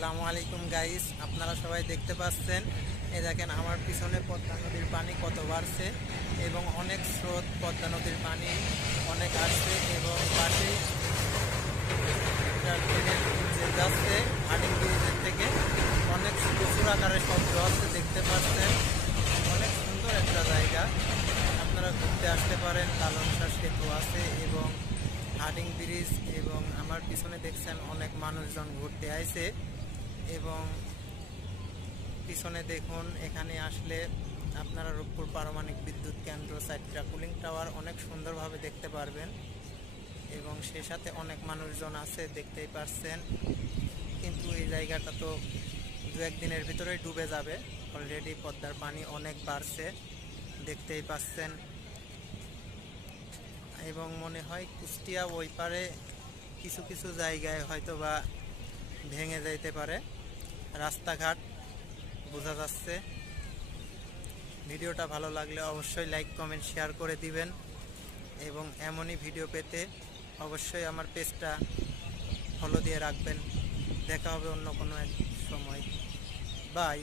আসসালামু আলাইকুম গাইস, আপনারা সবাই দেখতে পাচ্ছেন। এই দেখেন আমার পিছনে পদ্মা নদীর পানি কত বাড়ছে এবং অনেক স্রোত, পদ্মা নদীর পানি অনেক আসছে এবং পাশেই একটা ট্রেনের ইঞ্জিন যাচ্ছে হার্ডিং ব্রিজের থেকে। অনেক প্রচুর আকারে শব্দ হচ্ছে, দেখতে পাচ্ছেন। অনেক সুন্দর একটা জায়গা, আপনারা ঘুরতে আসতে পারেন। লালন শাহ সেতু আছে এবং হার্ডিং ব্রিজ, এবং আমার পিছনে দেখছেন অনেক মানুষজন ঘুরতে আইছে। এবং পিছনে দেখুন, এখানে আসলে আপনারা রূপপুর পারমাণবিক বিদ্যুৎ কেন্দ্র, চারটা কুলিং টাওয়ার অনেক সুন্দরভাবে দেখতে পারবেন এবং সে সাথে অনেক মানুষজন আছে, দেখতেই পারছেন। কিন্তু এই জায়গাটা তো দু একদিনের ভিতরেই ডুবে যাবে। অলরেডি পদ্মার পানি অনেক বাড়ছে, দেখতেই পাচ্ছেন। এবং মনে হয় কুষ্টিয়া ওই পারে কিছু কিছু জায়গায় হয়তো বা ভেঙে যাইতে পারে, রাস্তাঘাট বোঝা যাচ্ছে। ভিডিওটা ভালো লাগলে অবশ্যই লাইক, কমেন্ট, শেয়ার করে দিবেন এবং এমনই ভিডিও পেতে অবশ্যই আমার পেজটা ফলো দিয়ে রাখবেন। দেখা হবে অন্য কোনো এক সময়। বাই।